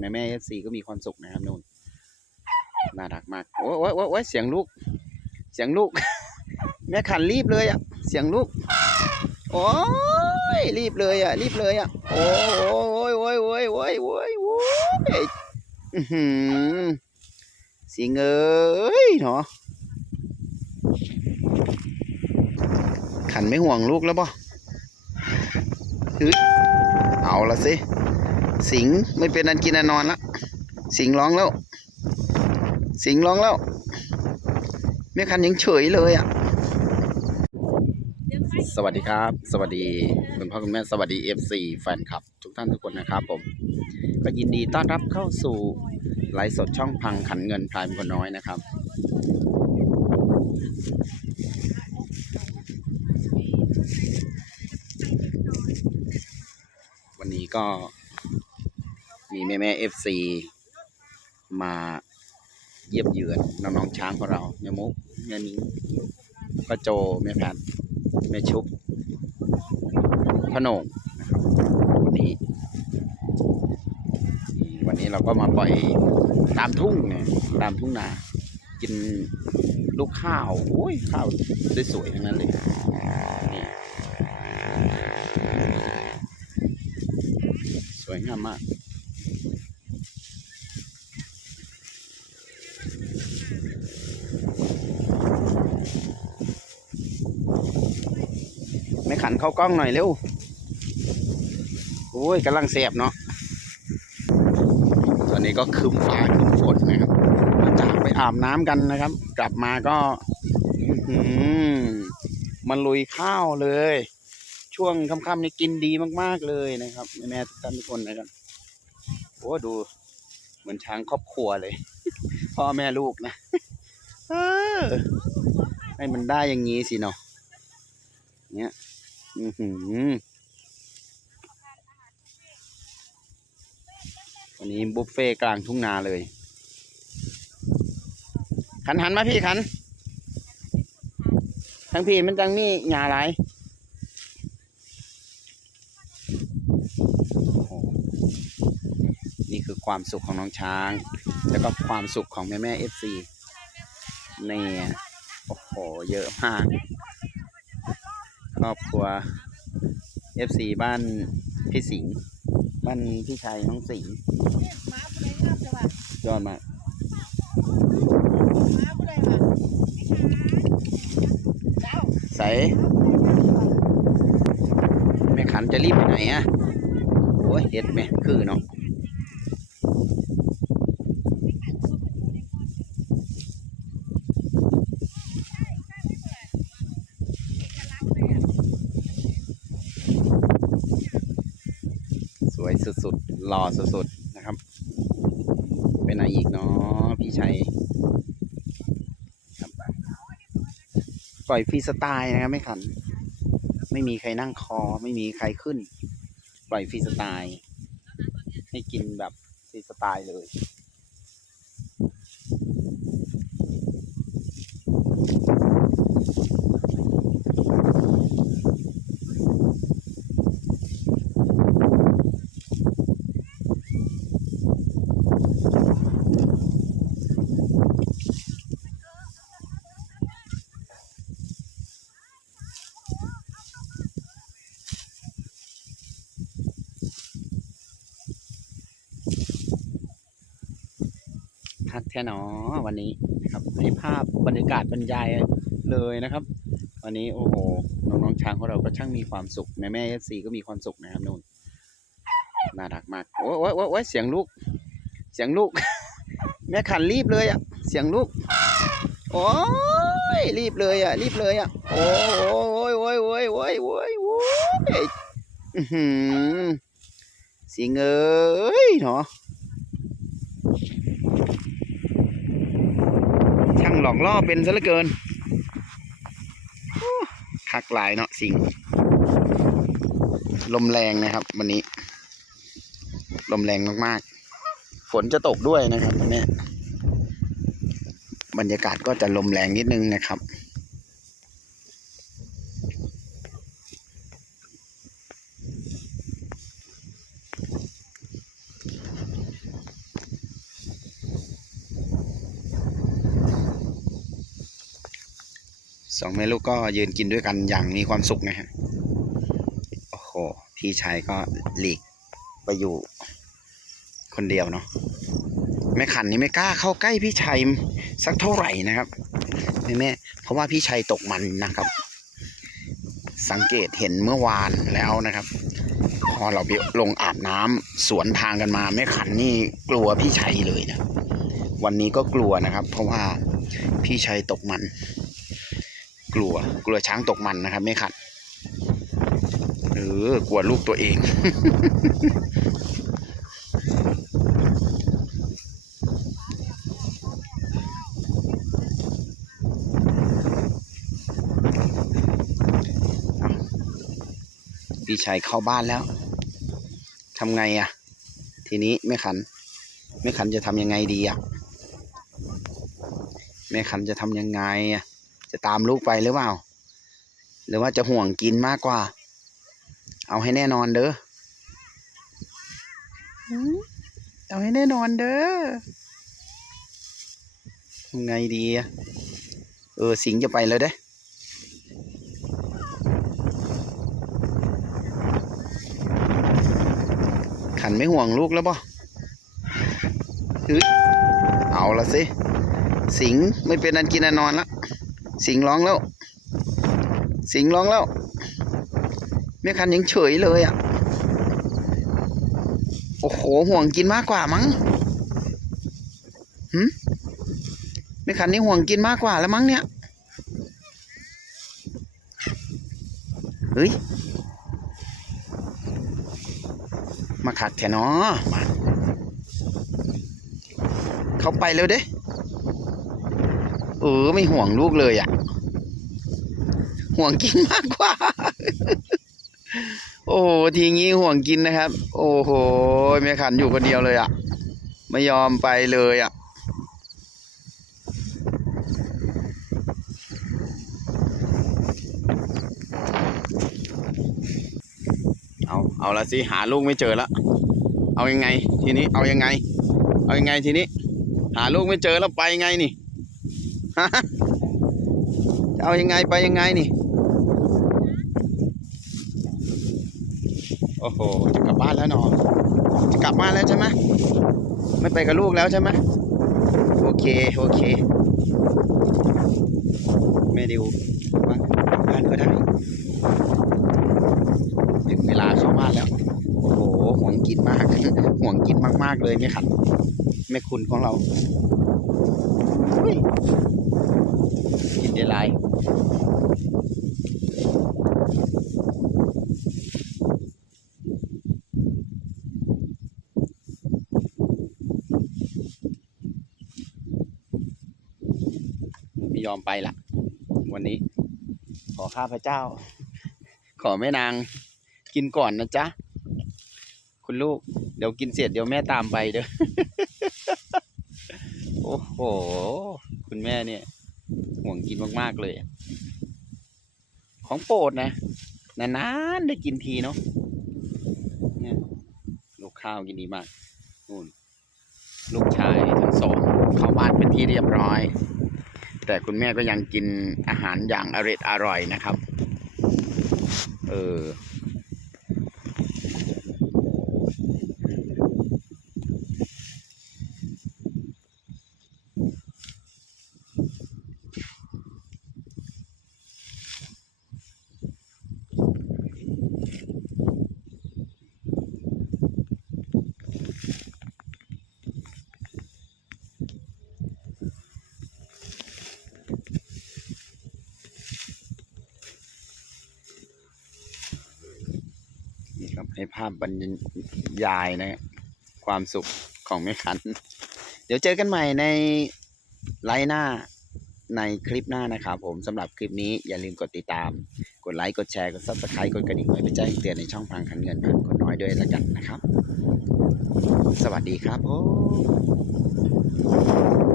แม่แม่เอฟซีก็มีความสุขนะครับนู่นน่ารักมากโอ้ยโอ้ยโอ้ยเสียงลูก เสียงลูก แม่ขันรีบเลยอะ เสียงลูก โอ้ยรีบเลยอะ รีบเลยอะ โอ้ยโอ้ยโอ้ยโอ้ยโอ้ยโอ้ยโอ้ยหือสิงเอ้ยเนาะขันไม่ห่วงลูกแล้วป่ะเฮ้ยเอาละสิ สิงไม่เป็นอันกินอันนอนละสิงร้องแล้ว สิงร้องแล้วแม่คันยังเฉยเลยอะสวัสดีครับ สวัสดีคุณพ่อคุณแม่สวัสดี FC แฟนคลับ ทุกท่านทุกคนนะครับผม ก็ยินดีต้อนรับเข้าสู่ไลฟ์สดช่องพังขันเงินพรายคนน้อยนะครับ วันนี้ก็ มีแม่แม่เอฟซีมาเยียมเยือนน้องๆช้างของเราแม่มุกแม่นิ้งป้าโจแม่แพทแม่ชุบพะโหนงนะครับวันนี้ วันนี้เราก็มาปล่อยตามทุ่งเนี่ยตามทุ่งนา กินลูกข้าวโอ้ยข้าวสวยๆทั้งนั้นเลยสวยงามมาก นเข้ากล้องหน่อยเร็ว โอ้ยกำลังเสียบเนาะ ตอนนี้ก็คืมฟ้าคืมฝนนะครับหลังจากไปอาบน้ำกันนะครับ กลับมาก็มันลุยข้าวเลย ช่วงค่ำๆนี่กินดีมากๆเลยนะครับแม่ทุกท่านทุกคนนะครับโอ้ดูเหมือนช้างครอบครัวเลย พ่อแม่ลูกนะให้มันได้อย่างนี้สิเนาะเนี้ย อือหือวันนี้บุฟเฟ่ต์กลางทุ่งนาเลย ขันหันมาพี่ขัน ทั้งพี่มันจังมีหยาหลายนี่คือความสุขของน้องช้าง แล้วก็ความสุขของแม่แม่เอฟซีนี่โอ้โห เยอะมาก ครอบครัว FC บ้านพี่สิงห์บ้านพี่ชายน้องสิงห์ม้าผู้ใดงามจะว่ายอดมากใดว่าเจ้าใสแม่ขันจะรีบไปไหนอะโอ้ยเห็ดแม่คือเนาะ สุดๆหล่อสุดๆนะครับ ไปไหนอีกเนาะพี่ชัยปล่อยฟรีสไตล์นะครับไม่ขัน ไม่มีใครนั่งคอไม่มีใครขึ้น ปล่อยฟรีสไตล์ ให้กินแบบฟรีสไตล์เลย พักแท่หนอวันนี้นะครับให้ภาพบรรยากาศบรรยายเลยนะครับ วันนี้โอ้โหน้องๆช้างของเราก็ช่างมีความสุขแม่แม่เอฟซีก็มีความสุขนะครับนู่นน่ารักมากโอ้ยโอ้ยโอ้ยเสียงลูก เสียงลูก แม่ขันรีบเลยอะ เสียงลูกโอ้ยรีบเลยอะ รีบเลยอะโอ้ยโอ้ยโอ้ยโอ้ยโอ้ยโอ้ยโอ้ยสิงเอ้ยเนาะ ช่าง หลอกล่อเป็นซะเหลือเกินคักหลายเนาะสิงลมแรงนะครับ วันนี้ ลมแรงมากๆ ฝนจะตกด้วยนะครับวันนี้บรรยากาศก็จะลมแรงนิดนึงนะครับ สองแม่ลูกก็ยืนกินด้วยกันอย่างมีความสุขนะฮะโอ้โหพี่ชายก็หลีกไปอยู่คนเดียวเนาะแม่ขันนี่ไม่กล้าเข้าใกล้พี่ชัยสักเท่าไหร่นะครับแม่แม่เพราะว่าพี่ชัยตกมันนะครับ สังเกตเห็นเมื่อวานแล้วนะครับ พอเราไปลงอาบน้ำสวนทางกันมาแม่ขันนี่กลัวพี่ชัยเลยนะวันนี้ก็กลัวนะครับ เพราะว่าพี่ชัยตกมัน กลัวกลัวช้างตกมันนะครับแม่ขันเออกลัวลูกตัวเอง พี่ชัยเข้าบ้านแล้วทำไงอะทีนี้แม่ขันแม่ขันจะทำยังไงดีอะแม่ขันจะทำยังไงอะ จะตามลูกไปหรือเปล่า หรือว่าจะห่วงกินมากกว่า เอาให้แน่นอนเด้อหืมเอาให้แน่นอนเด้อทำไงดีอะเออ สิงห์จะไปเลยเด้ขันไม่ห่วงลูกแล้วป่ะเฮ้ยเอาละสิ สิงห์ไม่เป็นอันกินอันนอนละ สิงร้องแล้ว สิงร้องแล้วแม่ขันยังเฉยเลยอะ โอ้โห ห่วงกินมากกว่ามั้งหืมแม่ขันนี่ห่วงกินมากกว่าแล้วมั้งเนี่ย เฮ้ย มาขัดแทนอมา เข้าไปเร็วเด้ เออไม่ห่วงลูกเลยอะ่ะ ห่วงกินมากกว่า โอ้ทีงี้ห่วงกินนะครับ โอ้โหแม่ขันอยู่คนเดียวเลยอะ่ะ ไม่ยอมไปเลยอะ่ะเอาเอาละสิหาลูกไม่เจอแล้วเอายังไง ทีนี้เอายังไง เอายังไงทีนี้ หาลูกไม่เจอแล้วไปยังไงนี่ ฮะจะเอายังไงไปยังไงนี่ โอ้โห จะกลับบ้านแล้วเนอะจะกลับบ้านแล้วใช่ไหมไม่ไปกับลูกแล้วใช่ไหมโอเค โอเคแม่ดิวว่ากลับบ้านก็ได้ถึงเวลาเข้าบ้านแล้ว โอ้โห ห่วงกินมาก ห่วงกินมาก ๆ เลยแม่ขันแม่คุณของเรา กินได้ไรไม่ยอมไปละวันนี้ ขอข้าพเจ้า ขอแม่นางกินก่อนนะจ๊ะ คุณลูก เดี๋ยวกินเสร็จเดี๋ยวแม่ตามไปเด้อ โอ้โห คุณแม่เนี่ย ห่วงกินมากๆเลย ของโปรดนะนานๆได้กินทีเนาะเนี่ยลูกข้าวกินดีมากนู่นลูกชายทั้งสองเข้าบ้านเป็นที่เรียบร้อย แต่คุณแม่ก็ยังกินอาหารอย่างอร่อยอร่อยนะครับ เออ ให้ภาพบรรยายนะ ความสุขของแม่ขัน เดี๋ยวเจอกันใหม่ในไลน์หน้าในคลิปหน้านะครับผมสำหรับคลิปนี้อย่าลืมกดติดตาม กดไลค์ กดแชร์ กด subscribe กดกระดิ่งไว้เพื่อแจ้งเตือนในช่องพังคันเงินพันคนน้อยด้วยละกันนะครับ สวัสดีครับผม